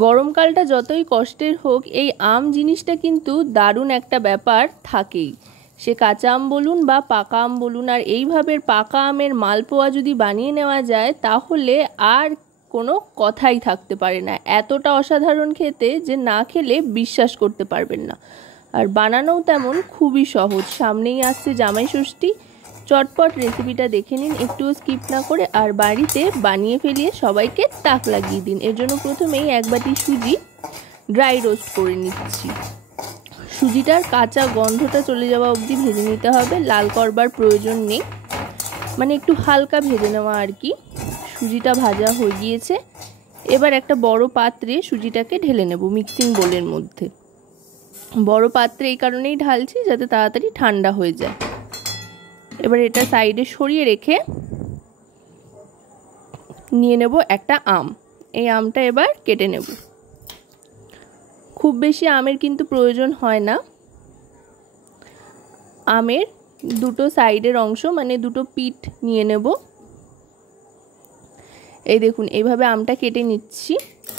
গরমকালটা যতই কষ্টের হোক, এই আম জিনিসটা কিন্তু দারুণ একটা ব্যাপার থাকেই। সে কাঁচা আম বলুন বা পাকা আম বলুন, আর এইভাবে পাকা আমের মালপোয়া যদি বানিয়ে নেওয়া যায় তাহলে আর কোনো কথাই থাকতে পারে না। এতটা অসাধারণ খেতে যে না খেলে বিশ্বাস করতে পারবেন না। আর বানানোও তেমন খুবই সহজ। সামনেই আসছে জামাই ষষ্ঠী, চটপট রেসিপিটা দেখে নিন একটুও স্কিপ না করে, আর বাড়িতে বানিয়ে ফেলিয়ে সবাইকে তাক লাগিয়ে দিন। এর জন্য প্রথমেই এক বাটি সুজি ড্রাই রোস্ট করে নিচ্ছি। সুজিটার কাঁচা গন্ধটা চলে যাওয়া অবধি ভেজে নিতে হবে, লাল করবার প্রয়োজন নেই, মানে একটু হালকা ভেজে নেওয়া আর কি। সুজিটা ভাজা হয়ে গিয়েছে, এবার একটা বড় পাত্রে সুজিটাকে ঢেলে নেব মিক্সিং বোলের মধ্যে। বড় পাত্রে এই কারণেই ঢালছি যাতে তাড়াতাড়ি ঠান্ডা হয়ে যায়। এবার এটা সাইডে সরিয়ে রেখে নিয়ে নেব একটা আম। এই আমটা এবার কেটে নেব। খুব বেশি আমের কিন্তু প্রয়োজন হয় না। আমের দুটো সাইডের অংশ মানে দুটো পিঠ নিয়ে নেব। এই দেখুন এইভাবে আমটা কেটে নিচ্ছি।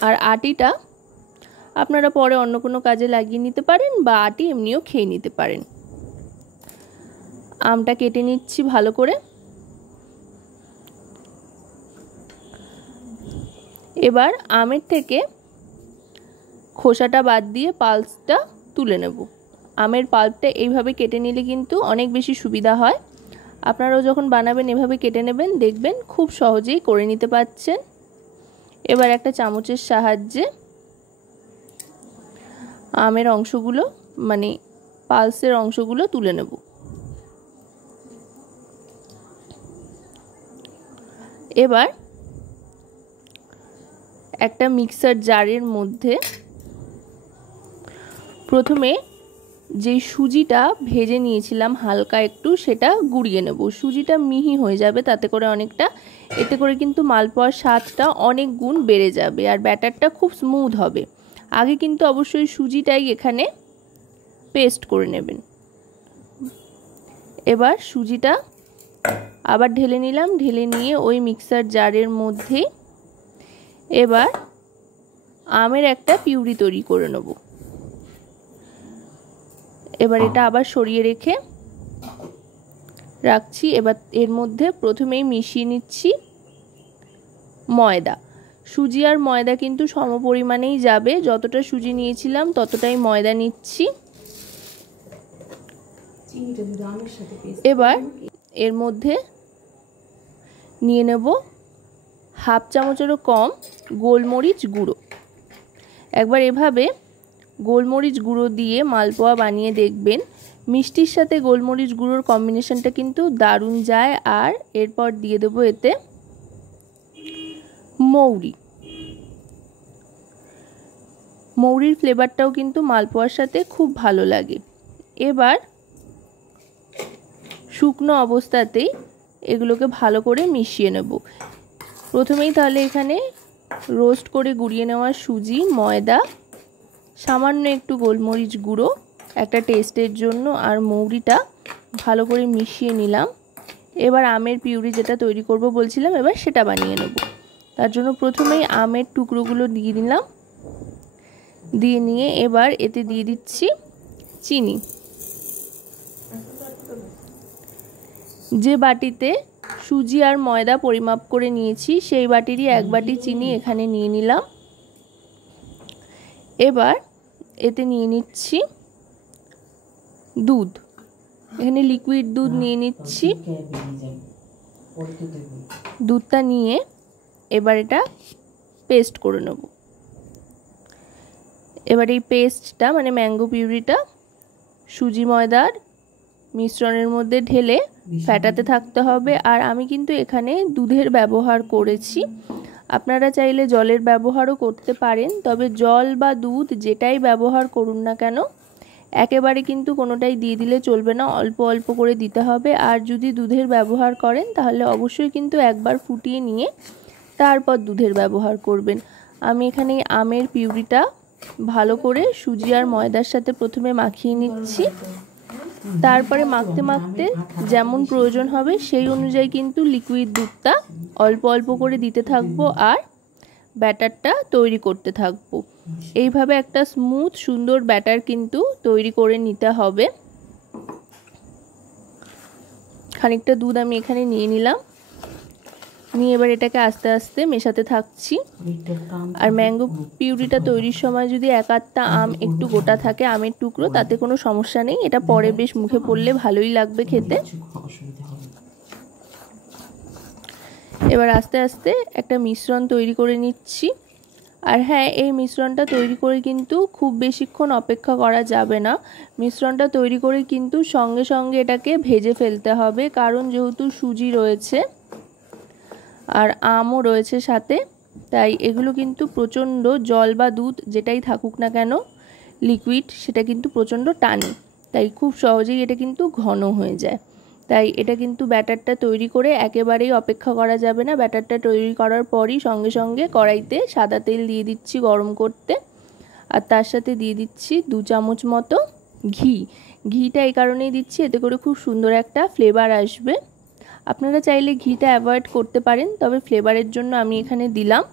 আর আটিটা আপনারা পরে অন্য কোনো কাজে লাগিয়ে নিতে পারেন বা আটি এমনিও খেয়ে নিতে পারেন। আমটা কেটে নিচ্ছি ভালো করে। এবার আমের থেকে খোসাটা বাদ দিয়ে পাল্পটা তুলে নেব। আমের পাল্পটা এইভাবে কেটে নিলে কিন্তু অনেক বেশি সুবিধা হয়। আপনারাও যখন বানাবেন এভাবে কেটে নেবেন, দেখবেন খুব সহজেই করে নিতে পারছেন। এবার একটা চামচের সাহায্যে আমের অংশগুলো মানে পাল্পের অংশগুলো তুলে নেব। এবার একটা মিক্সার জারের মধ্যে প্রথমে যে সুজিটা ভেজে নিয়েছিলাম হালকা একটু, সেটা গুঁড়িয়ে নেব। সুজিটা মিহি হয়ে যাবে তাতে করে অনেকটা, এতে করে কিন্তু মালপোয়ার স্বাদটা অনেক গুণ বেড়ে যাবে আর ব্যাটারটা খুব স্মুথ হবে। আগে কিন্তু অবশ্যই সুজিটাই এখানে পেস্ট করে নেবেন। এবার সুজিটা আবার ঢেলে নিলাম, ঢেলে নিয়ে ওই মিক্সার জারের মধ্যে এবার আমের একটা পিউরি তৈরি করে নেব। এবার এটা আবার সরিয়ে রেখে রাখছি। এবার এর মধ্যে প্রথমেই মিশিয়ে নিচ্ছি ময়দা। সুজি আর ময়দা কিন্তু সমপরিমাণেই যাবে, যতটা সুজি নিয়েছিলাম ততটাই ময়দা নিচ্ছি। এবার এর মধ্যে নিয়ে নেব হাফ চামচেরও কম গোলমরিচ গুঁড়ো। একবার এভাবে গোলমরিচ গুঁড়ো দিয়ে মালপোয়া বানিয়ে দেখবেন, মিষ্টির সাথে গোলমরিচ গুঁড়োর কম্বিনেশনটা কিন্তু দারুণ যায়। আর এরপর দিয়ে দেবো এতে মৌরির ফ্লেভারটাও কিন্তু মালপোয়ার সাথে খুব ভালো লাগে। এবার শুকনো অবস্থাতেই এগুলোকে ভালো করে মিশিয়ে নেব। প্রথমেই তাহলে এখানে রোস্ট করে গুঁড়িয়ে নেওয়া সুজি, ময়দা, সামান্য একটু গোলমরিচ গুঁড়ো একটা টেস্টের জন্য আর মৌরিটা ভালো করে মিশিয়ে নিলাম। এবার আমের পিউরি যেটা তৈরি করব বলছিলাম, এবার সেটা বানিয়ে নেব। তার জন্য প্রথমেই আমের টুকরোগুলো দিয়ে দিলাম, দিয়ে নিয়ে এবার এতে দিয়ে দিচ্ছি চিনি। যে বাটিতে সুজি আর ময়দা পরিমাপ করে নিয়েছি সেই বাটিরই এক বাটি চিনি এখানে নিয়ে নিলাম। এবার এতে নিয়ে নিচ্ছি দুধ, এখানে লিকুইড দুধ নিয়ে নিচ্ছি। দুধটা নিয়ে এবার এটা পেস্ট করে নেব। এবার এই পেস্টটা মানে ম্যাঙ্গো পিউরিটা সুজি ময়দার মিশ্রণের মধ্যে ঢেলে ফ্যাটাতে থাকতে হবে। আর আমি কিন্তু এখানে দুধের ব্যবহার করেছি, আপনারা চাইলে জলের ব্যবহারও করতে পারেন। তবে জল বা দুধ যেটাই ব্যবহার করুন না কেন একেবারে কিন্তু কোনোটাই দিয়ে দিলে চলবে না, অল্প অল্প করে দিতে হবে। আর যদি দুধের ব্যবহার করেন তাহলে অবশ্যই কিন্তু একবার ফুটিয়ে নিয়ে তারপর দুধের ব্যবহার করবেন। আমি এখানে আমের পিউরিটা ভালো করে সুজি আর ময়দার সাথে প্রথমে মাখিয়ে নিচ্ছি। তারপরে মাখতে মাখতে যেমন প্রয়োজন হবে সেই অনুযায়ী কিন্তু লিকুইড দুধটা অল্প অল্প করে দিতে থাকবো আর ব্যাটারটা তৈরি করতে থাকবো। এইভাবে একটা স্মুথ সুন্দর ব্যাটার কিন্তু তৈরি করে নিতে হবে। খানিকটা দুধ আমি এখানে নিয়ে নিলাম, নিয়ে এবার এটাকে আস্তে আস্তে মেশাতে থাকছি। আর ম্যাঙ্গো পিউরিটা তৈরির সময় যদি এক আধটা আম একটু গোটা থাকে, আমের টুকরো, তাতে কোনো সমস্যা নেই, এটা পরে বেশ মুখে পড়লে ভালোই লাগবে খেতে। এবার আস্তে আস্তে একটা মিশ্রণ তৈরি করে নিচ্ছি। আর হ্যাঁ, এই মিশ্রণটা তৈরি করে কিন্তু খুব বেশিক্ষণ অপেক্ষা করা যাবে না। মিশ্রণটা তৈরি করে কিন্তু সঙ্গে সঙ্গে এটাকে ভেজে ফেলতে হবে, কারণ যেহেতু সুজি রয়েছে আর আমও রয়েছে সাথে, তাই এগুলো কিন্তু প্রচণ্ড, জল বা দুধ যেটাই থাকুক না কেন লিকুইড, সেটা কিন্তু প্রচণ্ড টানে, তাই খুব সহজেই এটা কিন্তু ঘন হয়ে যায়। তাই এটা কিন্তু ব্যাটারটা তৈরি করে একেবারেই অপেক্ষা করা যাবে না। ব্যাটারটা তৈরি করার পরই সঙ্গে সঙ্গে কড়াইতে সাদা তেল দিয়ে দিচ্ছি গরম করতে, আর তার সাথে দিয়ে দিচ্ছি 2 চামচ মতো ঘি। ঘিটা এই কারণেই দিচ্ছি, এতে করে খুব সুন্দর একটা ফ্লেভার আসবে। আপনারা চাইলে ঘিটা অ্যাভয়েড করতে পারেন, তবে ফ্লেভারের জন্য আমি এখানে দিলাম।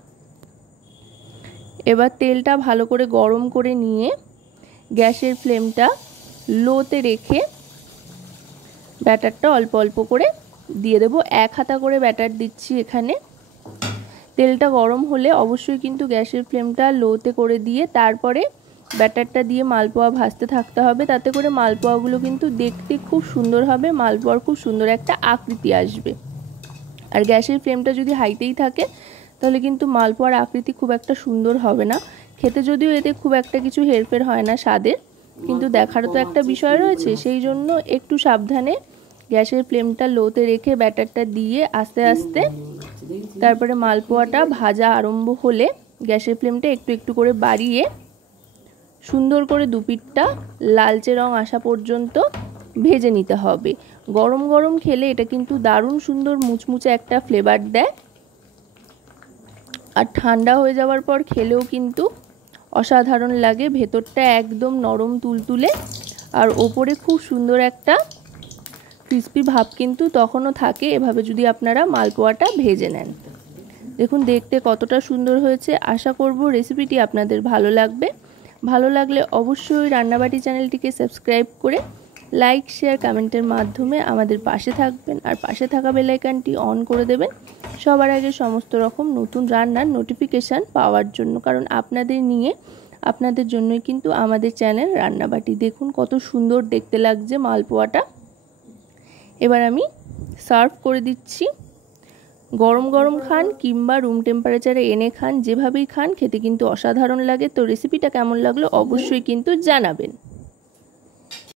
এবার তেলটা ভালো করে গরম করে নিয়ে গ্যাসের ফ্লেমটা লোতে রেখে ব্যাটারটা অল্প অল্প করে দিয়ে দেবো। 1 হাতা করে ব্যাটার দিচ্ছি এখানে। তেলটা গরম হলে অবশ্যই কিন্তু গ্যাসের ফ্লেমটা লোতে করে দিয়ে তারপরে ব্যাটারটা দিয়ে মালপোয়া ভাজতে থাকতে হবে, তাতে করে মালপোয়াগুলো কিন্তু দেখতে খুব সুন্দর হবে, মালপোয়ার খুব সুন্দর একটা আকৃতি আসবে। আর গ্যাসের ফ্লেমটা যদি হাইতেই থাকে তাহলে কিন্তু মালপোয়ার আকৃতি খুব একটা সুন্দর হবে না। খেতে যদিও এতে খুব একটা কিছু হেরফের হয় না স্বাদের, কিন্তু দেখারও তো একটা বিষয় রয়েছে, সেই জন্য একটু সাবধানে গ্যাসের ফ্লেমটা লোতে রেখে ব্যাটারটা দিয়ে আস্তে আস্তে তারপরে মালপোয়াটা ভাজা আরম্ভ হলে গ্যাসের ফ্লেমটা একটু একটু করে বাড়িয়ে সুন্দর করে দুপিঠটা লালচে রং আসা পর্যন্ত ভেজে নিতে হবে। গরম গরম খেলে এটা কিন্তু দারুণ সুন্দর মুচমুচে একটা ফ্লেভার দেয়, আর ঠান্ডা হয়ে যাওয়ার পর খেলেও কিন্তু অসাধারণ লাগে। ভেতরটা একদম নরম তুলতুলে, আর ওপরে খুব সুন্দর একটা ক্রিস্পি ভাব কিন্তু তখনও থাকে, এভাবে যদি আপনারা মালপোয়াটা ভেজে নেন। দেখুন দেখতে কতটা সুন্দর হয়েছে। আশা করব রেসিপিটি আপনাদের ভালো লাগবে। ভালো লাগলে অবশ্যই রান্নাবাটি চ্যানেলটিকে সাবস্ক্রাইব করে লাইক, শেয়ার, কমেন্টের মাধ্যমে আমাদের পাশে থাকবেন, আর পাশে থাকা বেল আইকনটি অন করে দেবেন সবার আগে সমস্ত রকম নতুন রান্নার নোটিফিকেশান পাওয়ার জন্য, কারণ আপনাদের নিয়ে, আপনাদের জন্যই কিন্তু আমাদের চ্যানেল রান্নাবাটি। দেখুন কত সুন্দর দেখতে লাগছে মালপোয়াটা। এবার আমি সার্ভ করে দিচ্ছি। গরম গরম খান কিংবা রুম টেম্পারেচারে এনে খান, যেভাবেই খান খেতে কিন্তু অসাধারণ লাগে। তো রেসিপিটা কেমন লাগলো অবশ্যই কিন্তু জানাবেন।